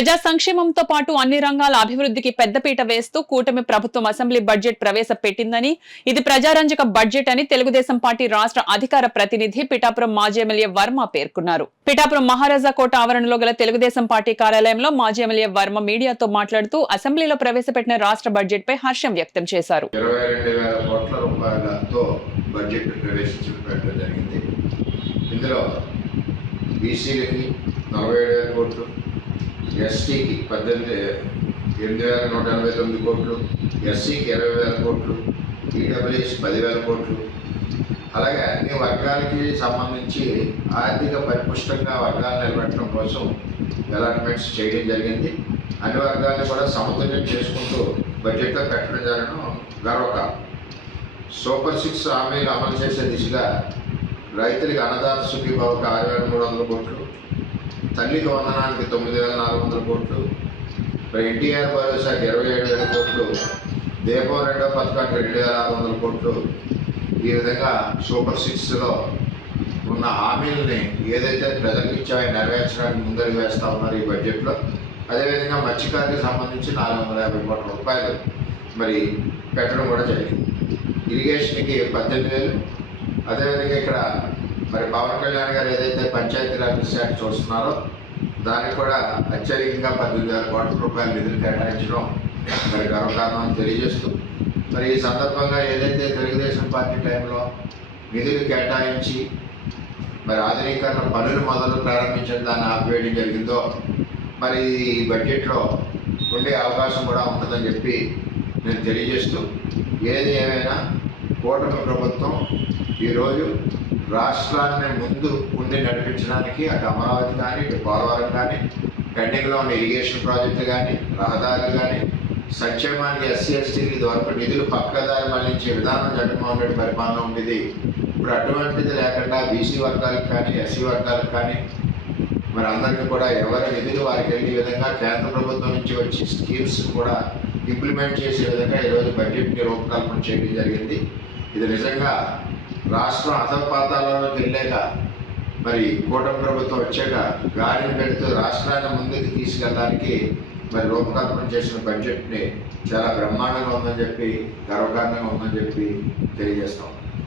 ప్రజా సంక్షేమంతో పాటు అన్ని రంగాల అభివృద్ధికి పెద్దపీట వేస్తూ కూటమి ప్రభుత్వం అసెంబ్లీ బడ్జెట్ ప్రవేశపెట్టిందని, ఇది ప్రజారంజక బడ్జెట్ అని తెలుగుదేశం పార్టీ రాష్ట్ర అధికార ప్రతినిధి పిఠాపురం మాజీ ఎమ్మెల్యే వర్మ పేర్కొన్నారు. పిఠాపురం మహారాజా కోట ఆవరణలో గల తెలుగుదేశం పార్టీ కార్యాలయంలో మాజీ ఎమ్మెల్యే వర్మ మీడియాతో మాట్లాడుతూ అసెంబ్లీలో ప్రవేశపెట్టిన రాష్ట్ర బడ్జెట్ పై హర్షం వ్యక్తం చేశారు. 22,000 కోట్ల రూపాయలతో బడ్జెట్ ప్రవేశించడం జరిగింది. ఇందులో బీసీలకి 47,000 కోట్లు, ఎస్టీకి 8,189 కోట్లు, ఎస్సీకి 20,000 కోట్లు, ఈడబ్ల్యూఎస్ 10,000 కోట్లు, అలాగే అన్ని వర్గాలకి సంబంధించి ఆర్థిక పరిపుష్టంగా వర్గాలను నిలబెట్టడం కోసం అలాట్మెంట్స్ చేయడం జరిగింది. అన్ని వర్గాలను కూడా సమతుల్యం చేసుకుంటూ బడ్జెట్లో పెట్టడం జరగడం గర్వకారణం. సూపర్ 6 హామీలు అమలు చేసే దిశగా రైతులకి అన్నదాత సుఖీభావకి 6,300 కోట్లు, తల్లికి వందనానికి 9,400 కోట్లు, ఎన్టీఆర్ భరోసాకి 27,000 కోట్లు, దీపం 2వ పథకానికి 2,600 కోట్లు. ఈ విధంగా సూపర్ 6లో ఉన్న హామీలని ఏదైతే ప్రజలకు ఇచ్చాయో నెరవేర్చడానికి ముందడుగు వేస్తూ ఉన్నారు ఈ బడ్జెట్లో. అదేవిధంగా మత్స్యకారులకు సంబంధించి 450 కోట్ల రూపాయలు మరి పెట్టడం కూడా జరిగింది. ఇరిగేషన్కి 18,000. అదేవిధంగా ఇక్కడ మరి పవన్ కళ్యాణ్ గారు ఏదైతే పంచాయతీరాజ్ శాఖ చూస్తున్నారో దానికి కూడా అత్యధికంగా 18,000 కోట్ల రూపాయల నిధులు కేటాయించడం మరి గర్వకారణం తెలియజేస్తూ, మరి ఈ సందర్భంగా ఏదైతే తెలుగుదేశం పార్టీ టైంలో నిధులు కేటాయించి మరి ఆధునీకరణ పనులు ప్రారంభించడం దాన్ని ఆపివేయడం జరిగిందో మరి ఈ బడ్జెట్లో ఉండే అవకాశం కూడా ఉంటుందని చెప్పి నేను తెలియజేస్తూ, ఏది ఏమైనా కూటమి ప్రభుత్వం ఈరోజు రాష్ట్రాన్ని ముందు ఉండి నడిపించడానికి అటు అమరావతి కానీ, ఇటు పోలవరం కానీ, పెండింగ్లో ఉన్న ఇరిగేషన్ ప్రాజెక్టులు కానీ, రహదారులు కానీ, సంక్షేమానికి ఎస్సీ ఎస్టీకి ఇదివరకు నిధులు పక్కదారి మళ్లించే విధానం జగన్మోహన్ రెడ్డి పరిపాలన ఉండేది. ఇప్పుడు అటువంటిది లేకుండా బీసీ వర్గాలకు కానీ, ఎస్సీ వర్గాలకు కానీ మరి అందరికీ కూడా ఎవరి నిధులు వారికి వెళ్ళే విధంగా కేంద్ర ప్రభుత్వం నుంచి వచ్చే స్కీమ్స్ కూడా ఇంప్లిమెంట్ చేసే విధంగా ఈరోజు బడ్జెట్ని రూపకల్పన చేయడం జరిగింది. ఇది నిజంగా రాష్ట్రం అధపాతాలలోకి వెళ్ళాక మరి కూటమి ప్రభుత్వం వచ్చాక గాలిని పెడుతూ రాష్ట్రాన్ని ముందుకు తీసుకెళ్ళడానికి మరి రూపకల్పన చేసిన బడ్జెట్ని చాలా బ్రహ్మాండంగా ఉందని చెప్పి, గర్వకారణంగా ఉందని చెప్పి తెలియజేస్తాం.